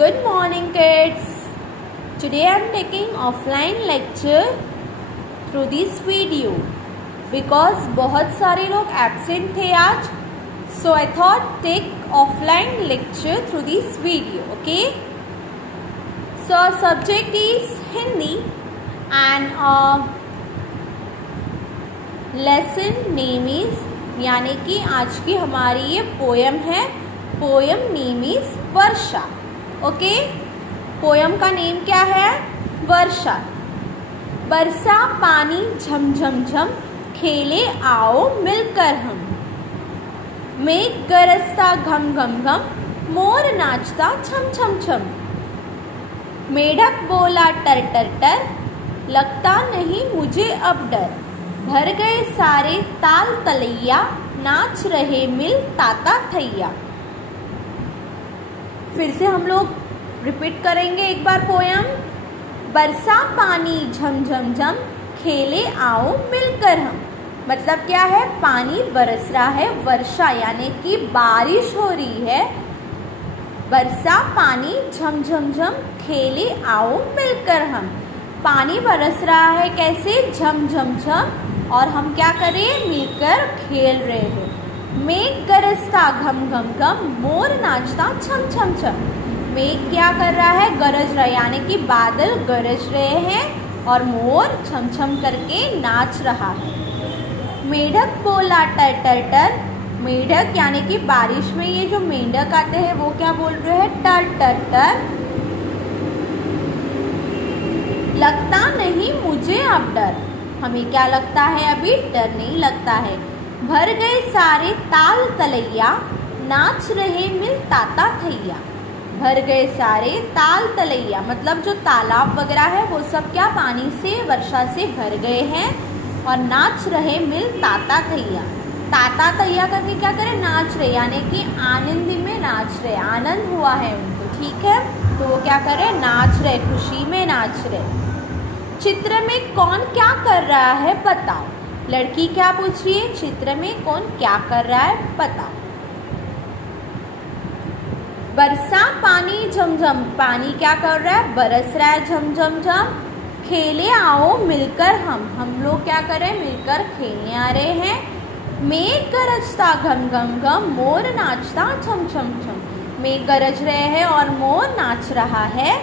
Good morning kids. Today I am taking offline lecture through this video because बहुत सारे लोग absent थे आज, so I thought take offline lecture through this video. Okay. So subject is Hindi and lesson name is यानी कि आज की हमारी ये पोयम है. Poem name is Varsha. Okay. Poem का नेम क्या है? वर्षा. बरसा पानी झम झम झम, खेले आओ मिलकर हम. मेघ गरजता घम घम घम, मोर नाचता छम छम छम. मेढक बोला टर टर टर, लगता नहीं मुझे अब डर. भर गए सारे ताल तलैया, नाच रहे मिल ताता थैया. फिर से हम लोग रिपीट करेंगे एक बार पोयम. बरसा पानी झम झम झम, खेले आओ मिलकर हम. मतलब क्या है? पानी बरस रहा है, वर्षा यानी कि बारिश हो रही है. बरसा पानी झम झम झम, खेले आओ मिलकर हम. पानी बरस रहा है कैसे? झम झम झम. और हम क्या करें? मिलकर खेल रहे हैं. मेघ गरजता घम घम घम, मोर नाचता छम छम छम. मेघ क्या कर रहा है? गरज रहा है यानी कि बादल गरज रहे हैं और मोर छम छम करके नाच रहा है. मेढक बोला टर टर टर. मेढक यानी कि बारिश में ये जो मेंढक आते हैं वो क्या बोल रहे हैं? टर टर टर. लगता नहीं मुझे अब डर. हमें क्या लगता है? अभी डर नहीं लगता है. भर गए सारे ताल तलैया, नाच रहे मिल ताता थैया. भर गए सारे ताल तलैया मतलब जो तालाब वगैरह है वो सब क्या पानी से, वर्षा से भर गए हैं और नाच रहे मिल ताता थैया. ताता थैया करके क्या करें? नाच रहे यानी कि आनंद में नाच रहे, आनंद हुआ है उनको. ठीक है, तो वो क्या करे? नाच रहे, खुशी में नाच रहे. चित्र में कौन क्या कर रहा है बताओ. लड़की क्या पूछ रही है? चित्र में कौन क्या कर रहा है बताओ. बरसा पानी झमझम, पानी क्या कर रहा है? बरस रहा है झम झम झम. खेले आओ मिलकर हम लोग क्या कर रहे हैं? मिलकर खेलने आ रहे हैं. मेघ गरजता घम घम घम, मोर नाचता छम छम छम. मेघ गरज रहे हैं और मोर नाच रहा है.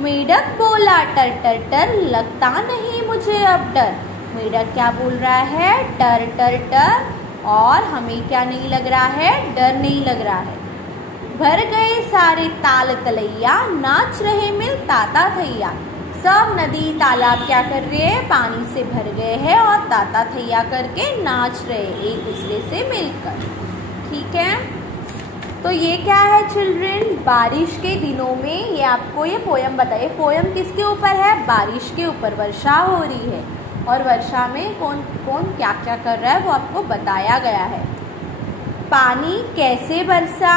मेढक बोला टर टर टर, लगता नहीं मुझे अब डर. मेढक क्या बोल रहा है? टर टर टर. और हमें क्या नहीं लग रहा है? डर नहीं लग रहा है. भर गए सारे ताल तलैया, नाच रहे मिल ताता थैया. सब नदी तालाब क्या कर रहे हैं? पानी से भर गए हैं और ताता थैया करके नाच रहे एक दूसरे से मिलकर. ठीक है, तो ये क्या है चिल्ड्रन? बारिश के दिनों में ये आपको ये पोयम बताइए. पोयम किसके ऊपर है? बारिश के ऊपर. वर्षा हो रही है और वर्षा में कौन कौन क्या क्या कर रहा है वो आपको बताया गया है. पानी कैसे बरसा?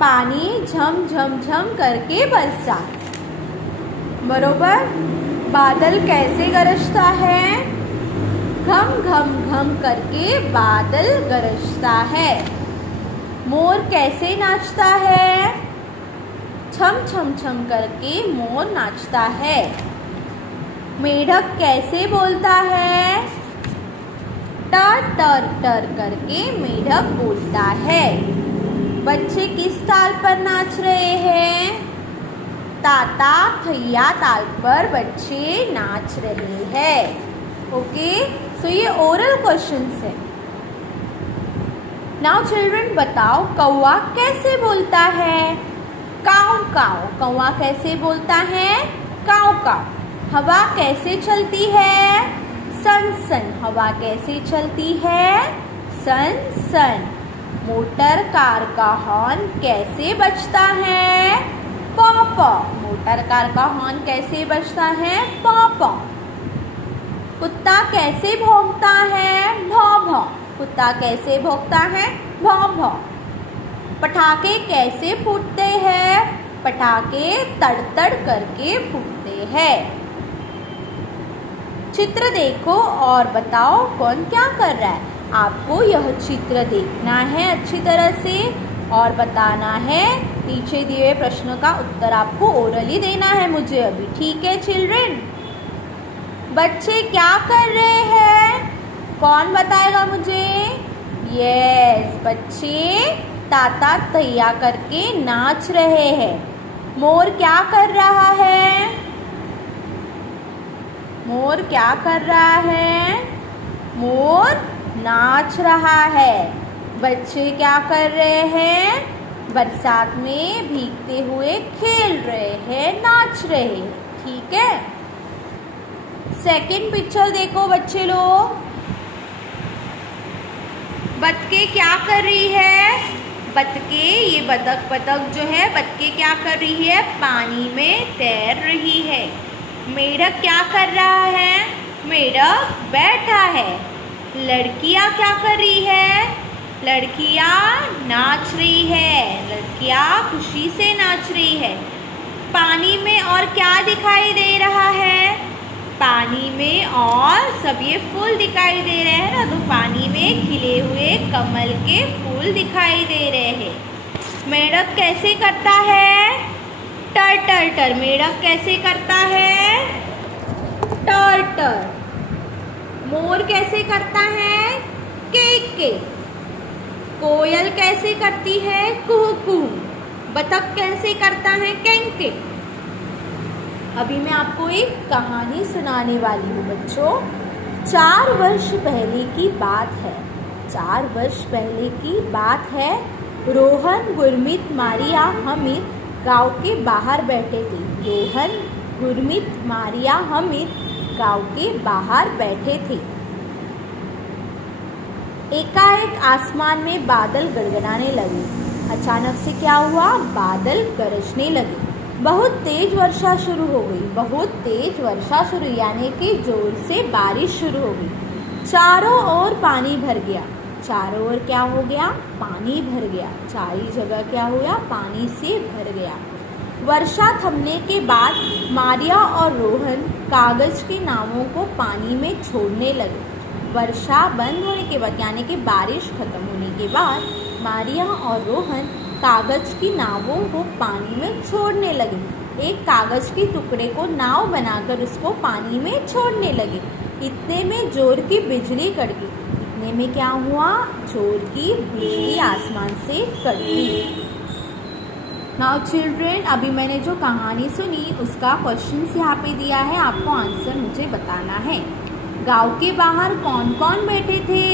पानी झम झम झम करके बरसा. बरोबर. बादल कैसे गरजता है? घम घम घम करके बादल गरजता है. मोर कैसे नाचता है? छम छम छम करके मोर नाचता है. मेढक कैसे बोलता है? टर टर टर करके मेढक बोलता है. बच्चे किस ताल पर नाच रहे हैं? ताता थैया ताल पर बच्चे नाच रहे हैं. ओके, सो ये ओरल क्वेश्चंस है. नाउ चिल्ड्रन बताओ कौवा कैसे बोलता है? काऊ काऊ. कौवा कैसे बोलता है? काऊ काऊ. हवा कैसे चलती है? सन सन. हवा कैसे चलती है? सन सन. मोटर कार का हॉर्न कैसे बजता है? पॉ पॉ. मोटर कार का हॉर्न कैसे बजता है? पॉ पॉ. कुत्ता कैसे भौंकता है? भौ भौ. कुत्ता कैसे भौंकता है? भौ भौ. पटाखे कैसे फूटते हैं? पटाखे तड़ तड़ करके फूटते हैं. चित्र देखो और बताओ कौन क्या कर रहा है. आपको यह चित्र देखना है अच्छी तरह से और बताना है नीचे दिए हुए प्रश्नों का उत्तर आपको ओरली देना है मुझे अभी। ठीक है चिल्ड्रेन? बच्चे क्या कर रहे हैं? कौन बताएगा मुझे? यस, बच्चे ताता तैया करके नाच रहे हैं। मोर क्या कर रहा है? मोर क्या कर रहा है? मोर नाच रहा है। बच्चे क्या कर रहे हैं? बरसात में भीगते हुए खेल रहे हैं, नाच रहे हैं। ठीक है? सेकंड पिक्चर देखो बच्चे लोग। बतके क्या कर रही है? बतके, ये बतख जो है, बतके क्या कर रही है? पानी में तैर रही है। मेढक क्या कर रहा है? मेढक बैठा है। लड़कियां क्या कर रही है? लड़कियां नाच रही है। लड़कियां खुशी से नाच रही है। पानी में और क्या दिखाई दे रहा है? पानी में और सब ये फूल दिखाई दे रहे हैं ना, तो पानी में खिले हुए कमल के फूल दिखाई दे रहे हैं। मेढक कैसे करता है? टर टर टर। मेढक कैसे करता है? टर टर। मोर कैसे करता है? के के। कोयल कैसे करती है? कुहू कुहू। बतख कैसे करता है? केंके। अभी मैं आपको एक कहानी सुनाने वाली हूँ बच्चों। 4 वर्ष पहले की बात है। 4 वर्ष पहले की बात है। रोहन, गुरमीत, मारिया, हमीद गांव के बाहर बैठे थे। रोहन, गुरमीत, मारिया, हमीद गांव के बाहर बैठे थे। एकाएक आसमान में बादल गड़गड़ाने लगे। अचानक से क्या हुआ? बादल गरजने लगे। बहुत तेज वर्षा शुरू हो गई। बहुत तेज वर्षा शुरू, यानी कि जोर से बारिश शुरू हो गई। चारों ओर पानी भर गया। चारों ओर क्या हो गया? पानी भर गया। चारी जगह क्या हो गया? पानी से भर गया। वर्षा थमने के बाद मारिया और रोहन कागज की नावों को पानी में छोड़ने लगे। वर्षा बंद होने के बाद, यानी कि बारिश खत्म होने के बाद, मारिया और रोहन कागज की नावों को पानी में छोड़ने लगे। एक कागज के टुकड़े को नाव बनाकर उसको पानी में छोड़ने लगे। इतने में जोर की बिजली कड़की। इतने में क्या हुआ? जोर की बिजली आसमान से कड़की। नाउ चिल्ड्रेन, अभी मैंने जो कहानी सुनी उसका क्वेश्चन यहाँ पे दिया है, आपको आंसर मुझे बताना है। गांव के बाहर कौन कौन बैठे थे?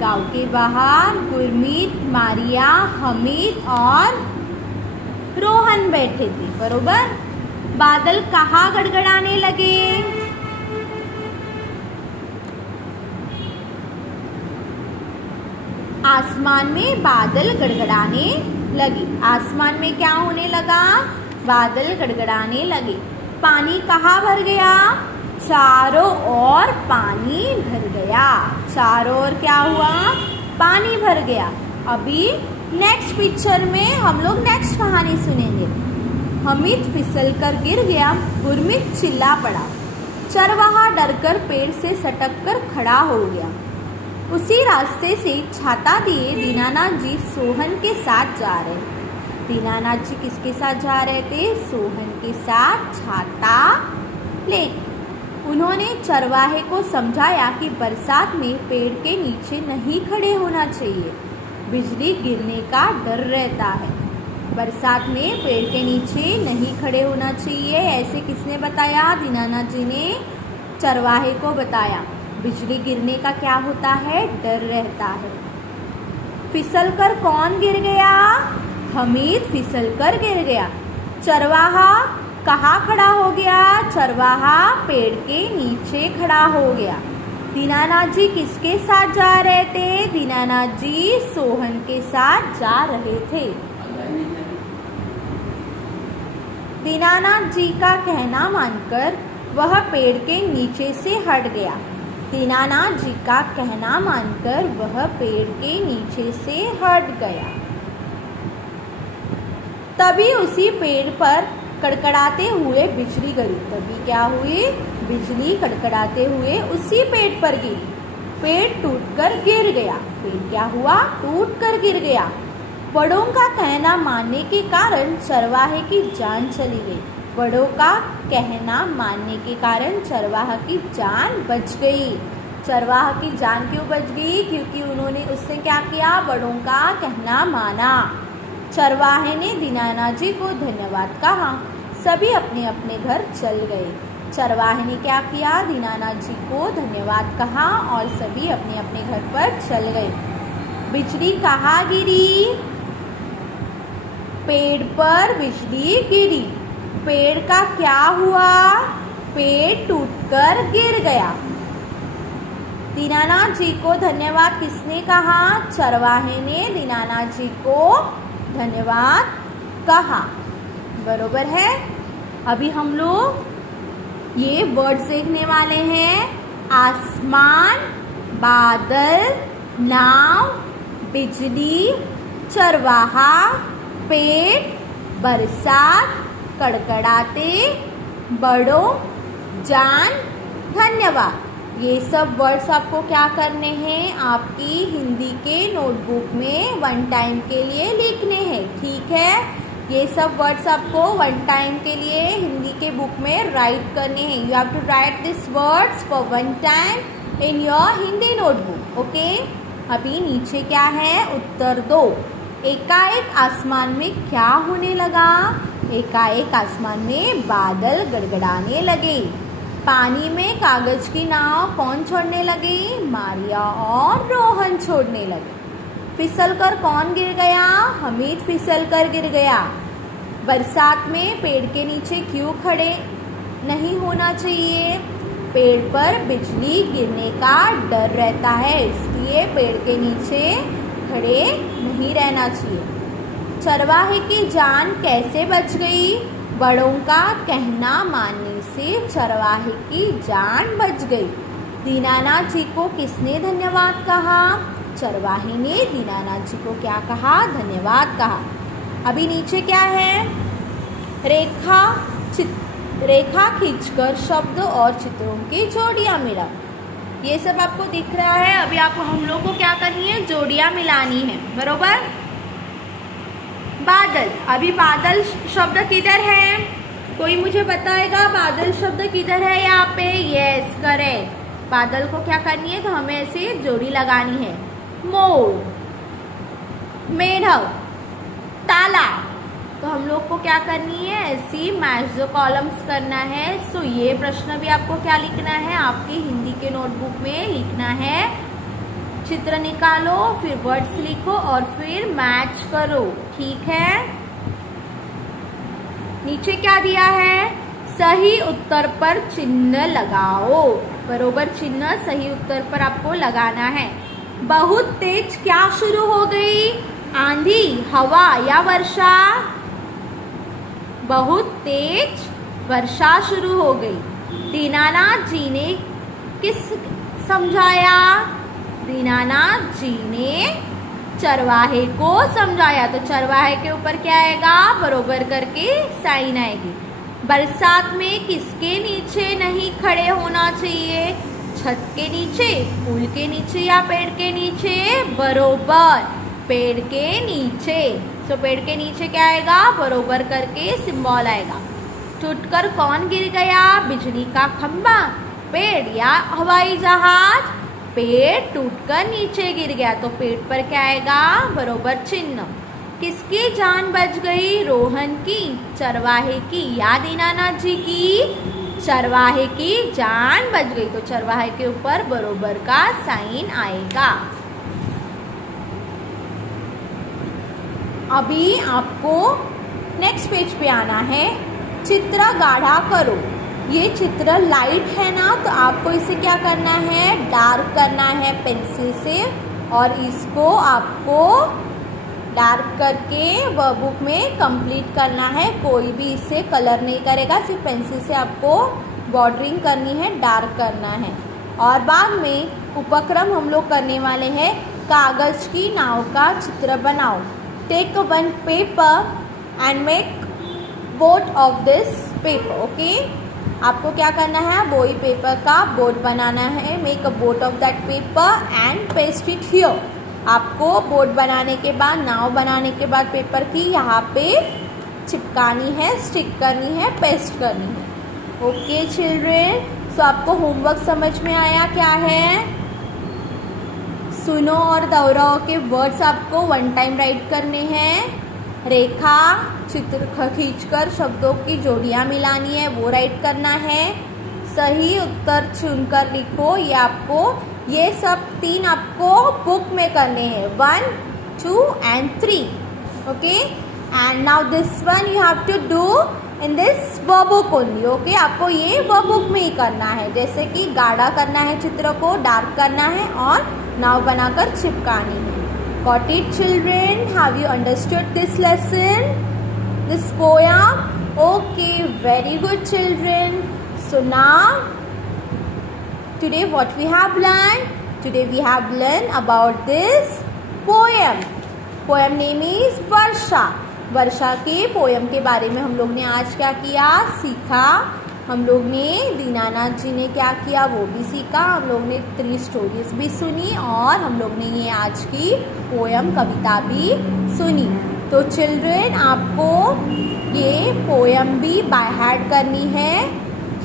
गांव के बाहर गुरमीत, मारिया, हमीद और रोहन बैठे थे। बरोबर। बादल कहाँ गड़गड़ाने लगे? आसमान में बादल गड़गड़ाने लगे। आसमान में क्या होने लगा? बादल गड़गड़ाने लगे। पानी कहाँ भर गया? चारों ओर पानी भर गया। चारों ओर क्या हुआ? पानी भर गया। अभी नेक्स्ट पिक्चर में हम लोग नेक्स्ट कहानी सुनेंगे। हमीद फिसल कर गिर गया। गुरमीत चिल्ला पड़ा। चरवाहा डरकर पेड़ से सटक कर खड़ा हो गया। उसी रास्ते से छाता दिए दीनानाथ जी सोहन के साथ जा रहे। दीनानाथ जी किसके साथ जा रहे थे? सोहन के साथ छाता लेकर। उन्होंने चरवाहे को समझाया कि बरसात में पेड़ के नीचे नहीं खड़े होना चाहिए, बिजली गिरने का डर रहता है। बरसात में पेड़ के नीचे नहीं खड़े होना चाहिए, ऐसे किसने बताया? दीनानाथ जी ने चरवाहे को बताया। बिजली गिरने का क्या होता है? डर रहता है। फिसलकर कौन गिर गया? हमीद फिसलकर गिर गया। चरवाहा कहाँ खड़ा हो गया? चरवाहा पेड़ के नीचे खड़ा हो गया। दीनानाथ जी किसके साथ जा रहे थे? दीनानाथ जी सोहन के साथ जा रहे थे। दीनानाथ जी का कहना मानकर वह पेड़ के नीचे से हट गया। दीनानाथ जी का कहना मानकर वह पेड़ के नीचे से हट गया। तभी उसी पेड़ पर कड़कड़ाते हुए बिजली गिरी। तभी क्या हुई? बिजली कड़कड़ाते हुए उसी पेड़ पर गिरी। पेड़ टूटकर गिर गया। पेड़ क्या हुआ? टूटकर गिर गया। बड़ों का कहना मानने के कारण चरवाहे की जान चली गई। बड़ों का कहना मानने के कारण चरवाहा की जान बच गई। चरवाहा की जान क्यों बच गई? क्योंकि उन्होंने उसने क्या किया? बड़ों का कहना माना। चरवाहे ने दीनानाथ जी को धन्यवाद कहा। सभी अपने अपने घर चल गए। चरवाहे ने क्या किया? दीनानाथ जी को धन्यवाद कहा और सभी अपने अपने घर पर चल गए। बिजली कहाँ गिरी? पेड़ पर बिजली गिरी। पेड़ का क्या हुआ? पेड़ टूटकर गिर गया। दीनानाथ जी को धन्यवाद किसने कहा? चरवाहे ने दीनानाथ जी को धन्यवाद कहा। बरोबर है। अभी हम लोग ये वर्ड्स देखने वाले हैं। आसमान, बादल, नाव, बिजली, चरवाहा, पेड़, बरसात, कड़कड़ाते, बड़ों, जान, धन्यवाद। ये सब वर्ड्स आपको क्या करने हैं? आपकी हिंदी के नोटबुक में वन टाइम के लिए लिखने हैं। ठीक है, ये सब वर्ड्स आपको वन टाइम के लिए हिंदी के बुक में राइट करने हैं। You have to write this words for one time in your Hindi notebook. Okay, अभी नीचे क्या है? उत्तर दो। एकाएक आसमान में क्या होने लगा? एकाएक आसमान में बादल गड़गड़ाने लगे। पानी में कागज की नाव कौन छोड़ने लगे? मारिया और रोहन छोड़ने लगे। फिसलकर कौन गिर गया? हमीद फिसलकर गिर गया। बरसात में पेड़ के नीचे क्यों खड़े नहीं होना चाहिए? पेड़ पर बिजली गिरने का डर रहता है, इसलिए पेड़ के नीचे खड़े नहीं रहना चाहिए। चरवाहे की जान कैसे बच गई? बड़ों का कहना मानने से चरवाहे की जान बच गई। दीनानाथ जी को किसने धन्यवाद कहा? चरवाहे ने दीनानाथ जी को क्या कहा? धन्यवाद कहा। अभी नीचे क्या है? रेखा खींचकर शब्द और चित्रों की जोड़ियां मिला। ये सब आपको दिख रहा है। अभी आपको हम लोग को क्या करनी है? जोड़ियां मिलानी है। बरोबर। बादल, अभी बादल शब्द किधर है? कोई मुझे बताएगा बादल शब्द किधर है यहाँ पे? Yes, correct. बादल को क्या करनी है? तो हमें ऐसे जोड़ी लगानी है। मोर, मेढक, ताला, तो हम लोग को क्या करनी है? ऐसी मैच द कॉलम्स करना है। सो ये प्रश्न भी आपको क्या लिखना है? आपकी हिंदी के नोटबुक में लिखना है। चित्र निकालो, फिर वर्ड्स लिखो और फिर मैच करो। ठीक है। नीचे क्या दिया है? सही उत्तर पर चिन्ह लगाओ। बरोबर चिन्ह सही उत्तर पर आपको लगाना है। बहुत तेज क्या शुरू हो गई? आंधी, हवा या वर्षा? बहुत तेज वर्षा शुरू हो गई। दीनानाथ जी ने किस समझाया? दीनानाथ जी ने चरवाहे को समझाया। तो चरवाहे के ऊपर क्या आएगा? बरोबर करके साइन आएगी। बरसात में किसके नीचे नहीं खड़े होना चाहिए? छत के नीचे, पुल के नीचे या पेड़ के नीचे? बरोबर, पेड़ के नीचे। तो पेड़ के नीचे क्या आएगा? बरोबर करके सिंबल आएगा। टूटकर कौन गिर गया? बिजली का खंभा, पेड़ या हवाई जहाज? पेड़ टूटकर नीचे गिर गया। तो पेड़ पर क्या आएगा? बरोबर चिन्ह। किसकी जान बच गई? रोहन की, चरवाहे की या दीनानाथ जी की? चरवाहे की जान बच गई। तो चरवाहे के ऊपर बरोबर का साइन आएगा। अभी आपको नेक्स्ट पेज पे आना है। चित्र गाढ़ा करो। ये चित्र लाइट है ना, तो आपको इसे क्या करना है? डार्क करना है पेंसिल से, और इसको आपको डार्क करके वर्कबुक में कंप्लीट करना है। कोई भी इसे कलर नहीं करेगा, सिर्फ पेंसिल से आपको बॉर्डरिंग करनी है, डार्क करना है। और बाद में उपक्रम हम लोग करने वाले हैं। कागज की नाव का चित्र बनाओ। Take one paper and make boat of this paper. Okay, आपको क्या करना है? वही पेपर का बोट बनाना है। Make a boat of that paper and paste it here. आपको बोट बनाने के बाद, नाव बनाने के बाद पेपर की यहाँ पे चिपकानी है, स्टिक करनी है, पेस्ट करनी है। ओके चिल्ड्रेन, सो आपको होमवर्क समझ में आया क्या है? सुनो और दोहराओ के वर्ड्स आपको 1 टाइम राइट करने हैं। रेखा चित्र खींचकर शब्दों की जोड़ियां मिलानी है, वो राइट करना है। सही उत्तर चुनकर लिखो। ये सब 3 आपको बुक में करने हैं, 1, 2 and 3। Okay, and now this one you have to do in this workbook only. Okay, आपको ये वर्कबुक में ही करना है, जैसे कि गाढ़ा करना है चित्र को, डार्क करना है और नाव बनाकर चिपकानी है। Got it children? Have you understood this lesson? This poem? Okay, very good children. So now, today what we have learned? Today we have learned about this poem. Poem name is वर्षा। वर्षा के poem के बारे में हम लोग ने आज क्या किया, सीखा। हम लोग ने दीनानाथ जी ने क्या किया वो भी सीखा। हम लोग ने 3 स्टोरीज भी सुनी और हम लोग ने ये आज की पोएम कविता भी सुनी। तो चिल्ड्रन, आपको ये पोएम भी बाय हार्ट करनी है,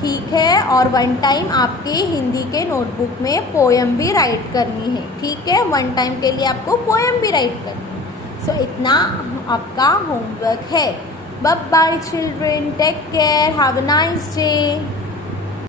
ठीक है? और 1 टाइम आपके हिंदी के नोटबुक में पोएम भी राइट करनी है, ठीक है? 1 टाइम के लिए आपको पोएम भी राइट करनी है। सो इतना आपका होमवर्क है। Bye bye children, take care, have a nice day.